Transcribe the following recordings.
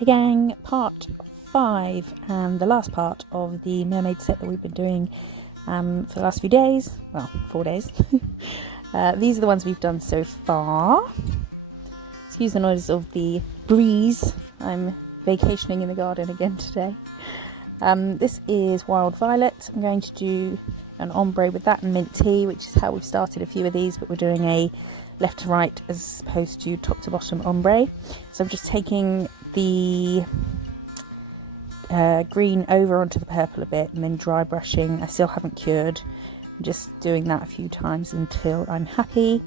Hey gang, part 5 and the last part of the mermaid set that we've been doing for the last few days, well 4 days. These are the ones we've done so far. Excuse the noise of the breeze, I'm vacationing in the garden again today. This is Wild Violet. I'm going to do an ombre with that and mint tea, which is how we've started a few of these, but we're doing a left to right as opposed to top to bottom ombre. So I'm just taking the green over onto the purple a bit and then dry brushing. I still haven't cured. I'm just doing that a few times until I'm happy.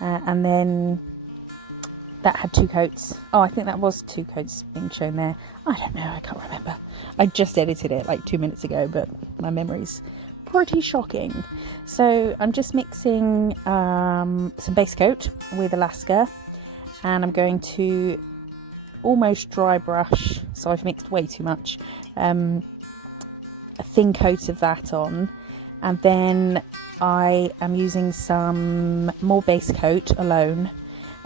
And then that had 2 coats. Oh, I think that was 2 coats being shown there. I don't know, I can't remember. I just edited it like 2 minutes ago, but my memory's pretty shocking. So I'm just mixing some base coat with Alaska, and I'm going to almost dry brush, so I've mixed way too much, a thin coat of that on, and then I am using some more base coat alone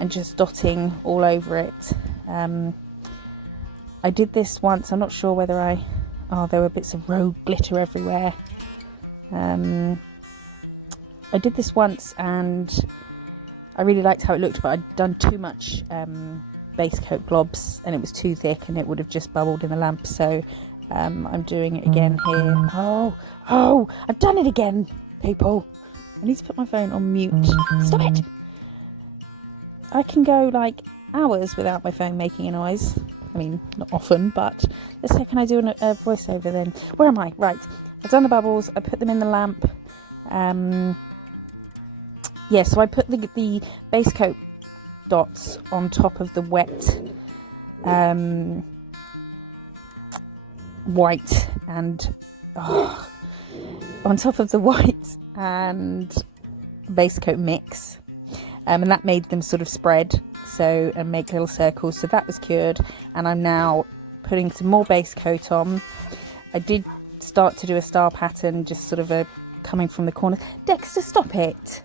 and just dotting all over it. I did this once, I'm not sure whether there were bits of rogue glitter everywhere. I did this once and I really liked how it looked, but I'd done too much base coat globs and it was too thick and it would have just bubbled in the lamp, so I'm doing it again here. Oh, I've done it again, people. I need to put my phone on mute. Stop it! I can go like hours without my phone making a noise. I mean, not often, but the second I do a voiceover, then... Where am I? Right. I've done the bubbles. I put them in the lamp. Yeah, so I put the base coat dots on top of the wet white and... on top of the white and base coat mix. And that made them sort of spread and make little circles, so that was cured, and I'm now putting some more base coat on. I did start to do a star pattern, just sort of coming from the corner. Dexter, stop it!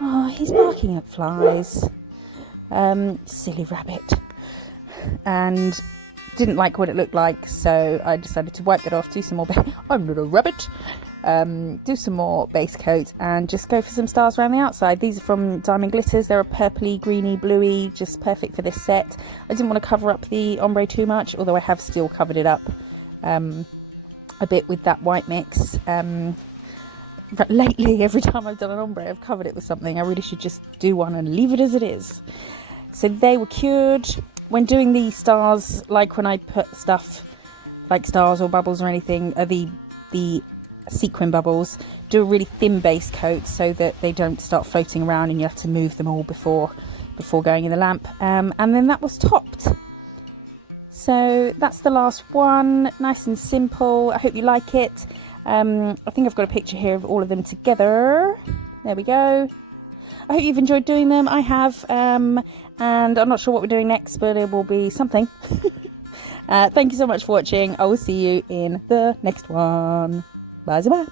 Oh, he's barking at flies. Silly rabbit. And didn't like what it looked like, so I decided to wipe that off, do some more I'm not a rabbit. Do some more base coat and just go for some stars around the outside. These are from Diamond Glitters. They're a purpley, greeny, bluey, just perfect for this set. I didn't want to cover up the ombre too much, although I have still covered it up a bit with that white mix. But lately, every time I've done an ombre, I've covered it with something. I really should just do one and leave it as it is. So they were cured. When doing the stars, like when I put stuff like stars or bubbles or anything, the sequin bubbles, do a really thin base coat so that they don't start floating around and you have to move them all before going in the lamp. And then that was topped. So that's the last one, nice and simple. I hope you like it. I think I've got a picture here of all of them together. There we go. I hope you've enjoyed doing them. I have, and I'm not sure what we're doing next, but it will be something. Thank you so much for watching. I will see you in the next one. Bye bye.